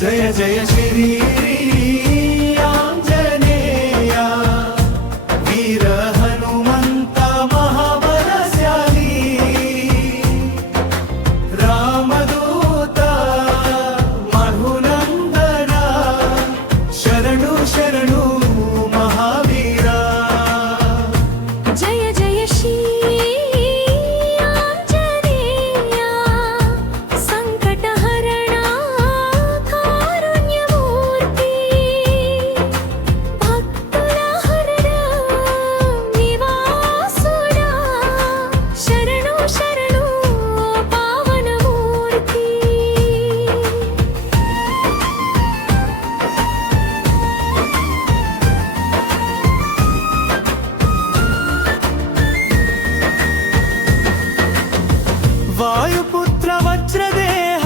జయ జయ శ్రీ ఆంజనేయ వీర హనుమంత మహాబలశాలి రామదూత మధునందన శరణు శరణు మహావీరా జయ జయ శ్రీ ఆంజనేయ సంకటహరణ కారుణ్యమూర్తి భక్తుల హరణ నివాసుడా శరణు శరణు పావనమూర్తి వాయుపుత్ర వజ్రదేహ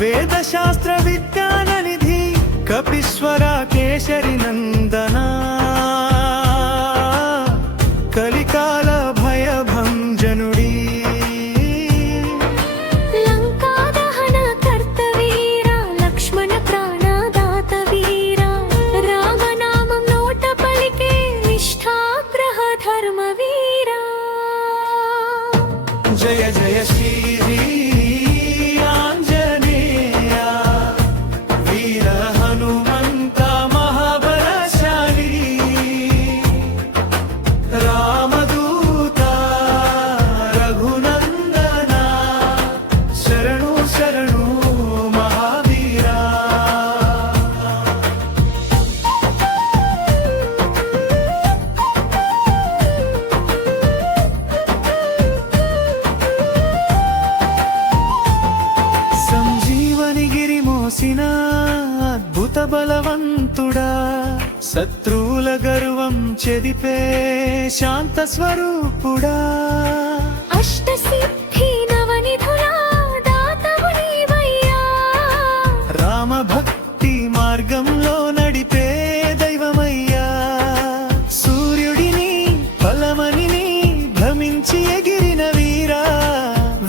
వేదశాస్త్ర విజ్ఞాన నిధి కపీశ్వర కేశరి నందన కలికాల భయభంజనుడి లంకా దహన కర్త వీర లక్ష్మణ ప్రాణదాత వీర రామనామం నోట పలికే నిష్ఠాగ్రహ ధర్మ వీర జయ జయ శ్రీ ఆంజనేయ వీర హనుమంత మహాబలశాలి రామదూత రఘునందన శరణు శరణు మహావీరా సంజీవని గిరి మోసిన అద్భుత బలవంతుడా శత్రువుల గర్వం చెదిపే శాంత స్వరూపుడా అష్ట సిద్ధి నవనిధుల దాతవు నీవయ్యా రామ భక్తి మార్గంలో నడిపే దైవమయ్యా సూర్యుడిని బలమణిని భ్రమించి ఎగిరిన వీరా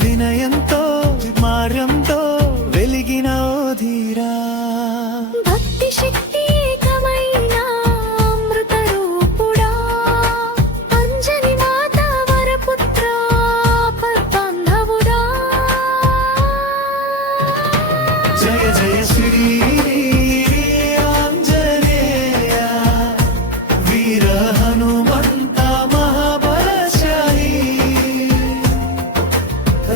వినయంతో మార్గంతో వెలిగిన ఓ ధీరా భక్తి శక్తి ఏకమైన అమృత రూపుడా అంజని మాత వరపుత్ర పద్బంధవుడా జయ జయ శ్రీ ఆంజనేయ వీర హనుమంత మహాబలశాలి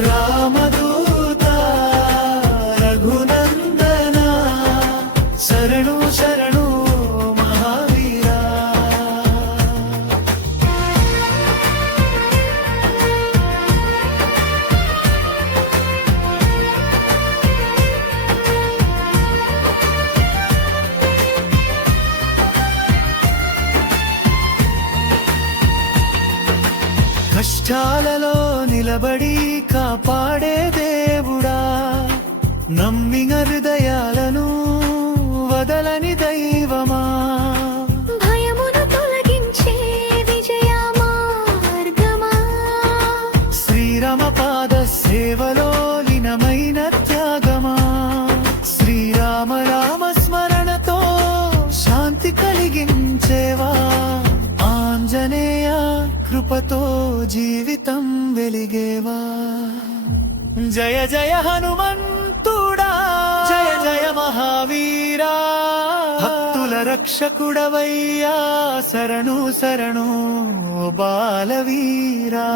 రామదూత రఘునందన శరణు శరణు మహావీరా కష్టాలలో నిలబడి కాపాడే దేవుడా నమ్మిన హృదయాలను వదలని దైవమా భయమును తొలగించే విజయ మార్గమా శ్రీరామ పాద సేవలో లీనమైన త్యాగమా శ్రీరామ రామ స్మరణతో శాంతి కలిగించేవా ఆంజనేయ కృపతో జీవితం వెలిగేవా జయ జయ హనుమంతుడా జయ జయ మహావీరా భక్తుల రక్షకుడవయ్యా శరణు శరణు బాలవీరా